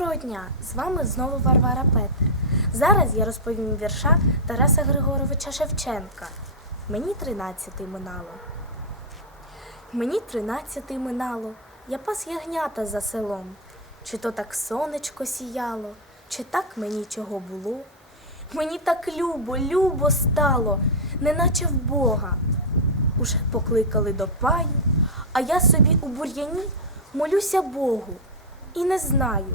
Доброго дня! З вами знову Варвара Петер. Зараз я розповім вірша Тараса Григоровича Шевченка. Мені тринадцятий минало. Мені тринадцятий минало, я пас ягнята за селом. Чи то так сонечко сіяло, чи так мені чого було. Мені так любо, любо стало, неначе в Бога. Уже покликали до паю, а я собі у бур'яні молюся Богу. І не знаю,